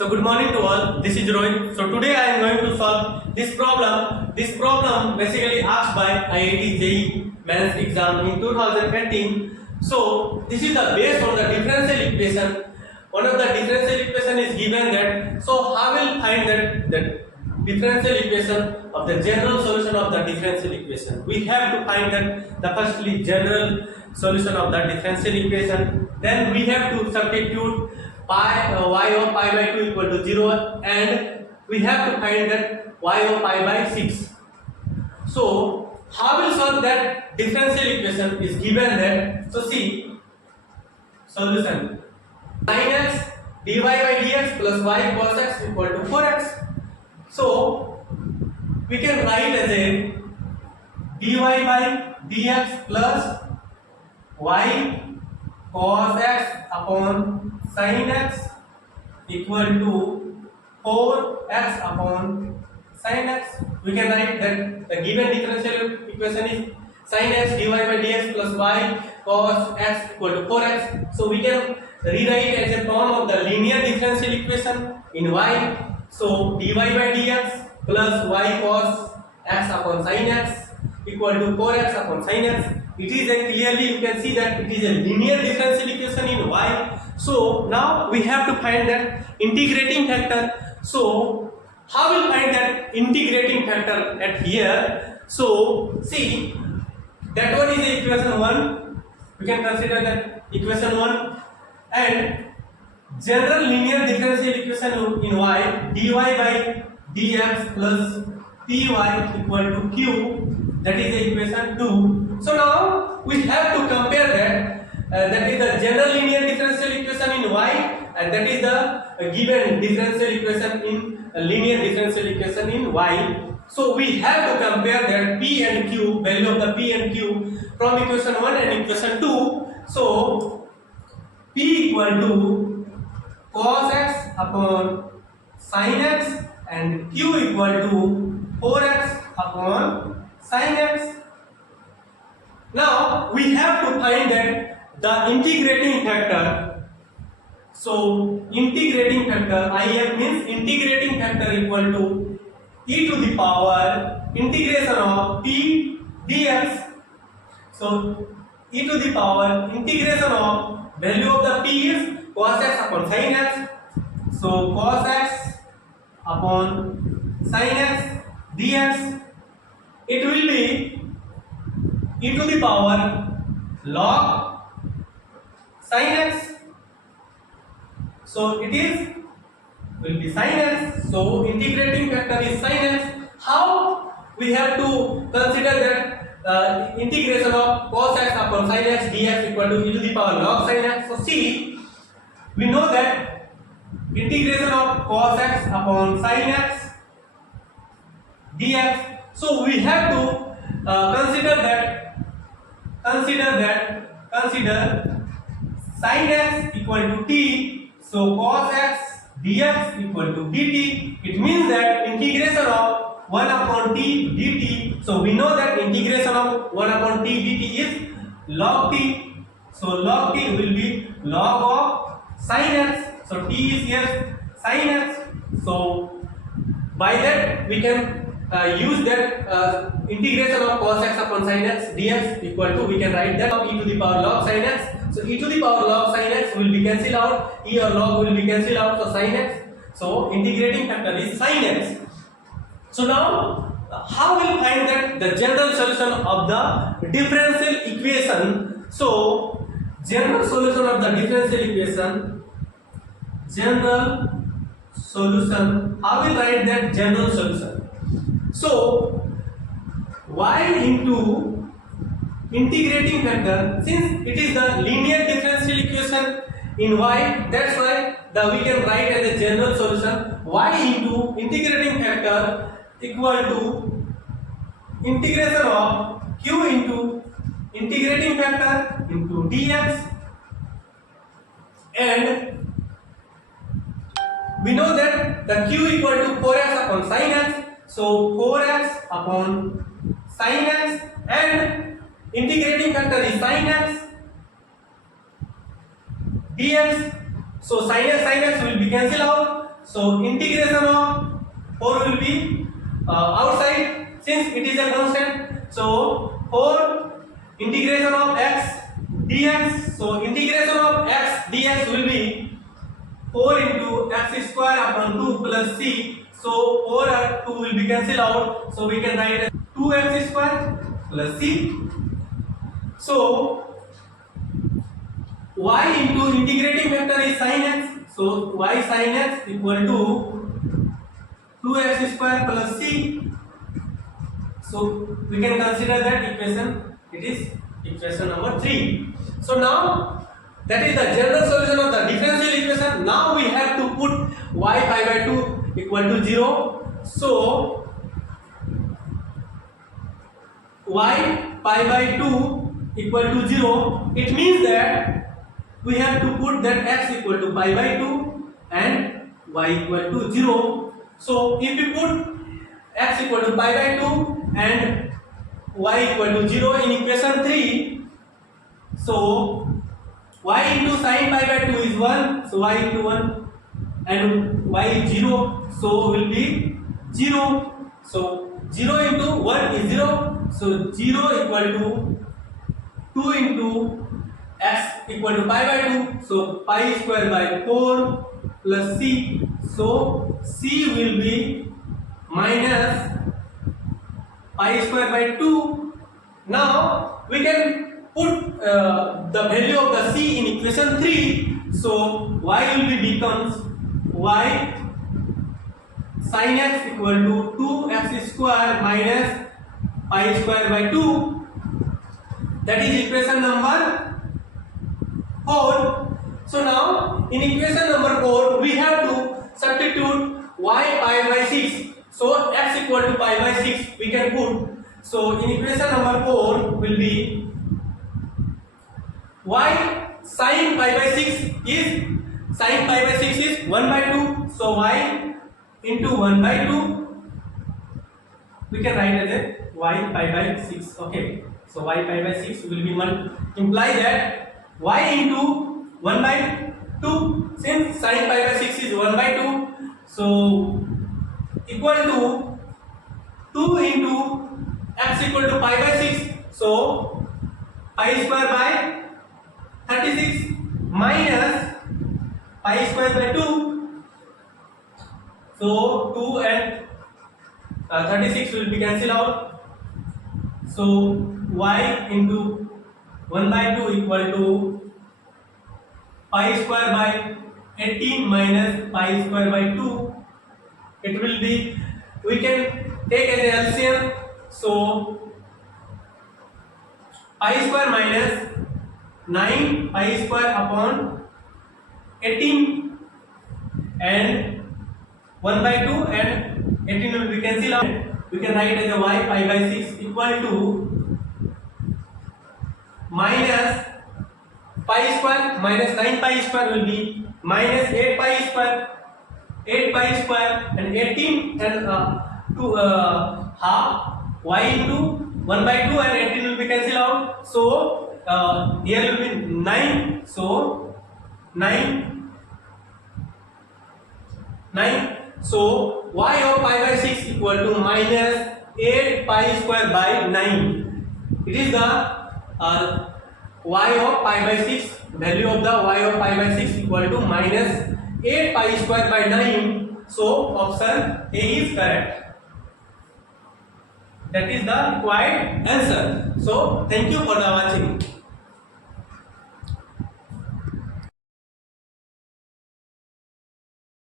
So good morning to all. This is Rohit. So today I am going to solve this problem. This problem basically asked by IIT JEE Mains exam in 2018. So this is the base on the differential equation. One of the differential equation is given that. So how will find that the differential equation of the general solution of the differential equation? We have to find that the firstly general solution of the differential equation. Then we have to substitute y of pi by 2 equal to 0 and we have to find that y of pi by 6. So how will solve that differential equation is given that. So see solution sin x dy by dx plus y cos x equal to 4x. So we can write as a dy by dx plus y cos x upon sin x equal to 4x upon sin x. We can write that the given differential equation is sin x dy by dx plus y cos x equal to 4x. So we can rewrite as a form of the linear differential equation in y. So dy by dx plus y cos x upon sin x equal to 4x upon sin x. It is a clearly you can see that it is a linear differential equation in y. So now we have to find that integrating factor. So how will find that integrating factor at here? So see that one is the equation 1. We can consider that equation 1 and general linear differential equation in y dy by dx plus py equal to q, that is the equation 2. So now we have to compare that. That is the general linear differential equation in y and that is the given differential equation in linear differential equation in y. So we have to compare that p and q, value of the p and q from equation 1 and equation 2. So p equal to cos x upon sin x and q equal to 4x upon sin x. Now we have to find that the integrating factor. So integrating factor IF means integrating factor equal to e to the power integration of p dx. So e to the power integration of value of the p is cos x upon sin x. So cos x upon sin x dx, it will be e to the power log sin x. So it is will be sin x. So integrating factor is sin x. How we have to consider that integration of cos x upon sin x dx equal to e to the power log sin x. So see, we know that integration of cos x upon sin x dx. So we have to consider sin x equal to t. So cos x dx equal to dt. It means that integration of 1 upon t dt. So we know that integration of 1 upon t dt is log t. So log t will be log of sin x. So t is here sin x. So by that we can use that integration of cos x upon sin x dx equal to, we can write that of e to the power log sin x. So e to the power log sin x will be cancelled out, e or log will be cancelled out, so sin x. So integrating factor is sin x. So now how will find that the general solution of the differential equation? So general solution of the differential equation, general solution, how will write that general solution? So y into integrating factor, since it is the linear differential equation in y, that's why we can write as a general solution y into integrating factor equal to integration of q into integrating factor into dx, and we know that the q equal to 4x upon sin x. So 4x upon sin x and integrating factor is sin x dx. So sin x will be cancelled out. So integration of 4 will be outside since it is a constant. So 4 integration of x dx. So integration of x dx will be 4 into x square upon 2 plus c. So 4 and 2 will be cancelled out. So we can write as 2x square plus c. So y into integrating vector is sin x. So y sin x equal to 2x square plus c. So we can consider that equation. It is equation number 3. So now that is the general solution of the differential equation. Now we have to put y pi by 2 equal to 0. So y pi by 2 equal to 0. It means that we have to put that x equal to pi by 2 and y equal to 0. So if we put x equal to pi by 2 and y equal to 0 in equation 3, so y into sin pi by 2 is 1, so y into 1, and y is 0, so will be 0. So 0 into 1 is 0, so 0 equal to 2 into x equal to pi by 2, so pi square by 4 plus c, so c will be minus pi square by 2. Now we can put the value of the c in equation 3, so y will be becomes y sin x equal to 2x square minus pi square by 2, that is equation number 4. So now in equation number 4 we have to substitute y pi by 6. So x equal to pi by 6 we can put. So in equation number 4 will be y sin pi by 6 is sin pi by 6 is 1 by 2. So y into 1 by 2 we can write as a y pi by 6. Okay. So y pi by 6 will be imply that y into 1 by 2, since sin pi by 6 is 1 by 2, so equal to 2 into x equal to pi by 6, so pi square by 36 minus pi square by 2, so 2 and 36 will be cancelled out, so y into 1 by 2 equal to pi square by 18 minus pi square by 2. It will be, we can take as an LCM, so pi square minus 9 pi square upon 18 and 1 by 2 and 18 will be cancelled out. We can write as a y pi by 6 equal to minus pi square minus 9 pi square will be minus 8 pi square and 18 and half y into 1 by 2 and 18 will be cancelled out. So here will be 9. So 9. So y of pi by 6 equal to minus 8 pi square by 9. It is the y of pi by 6, value of the y of pi by 6 equal to minus 8 pi square by 9. So option A is correct. That is the required answer. So thank you for the watching.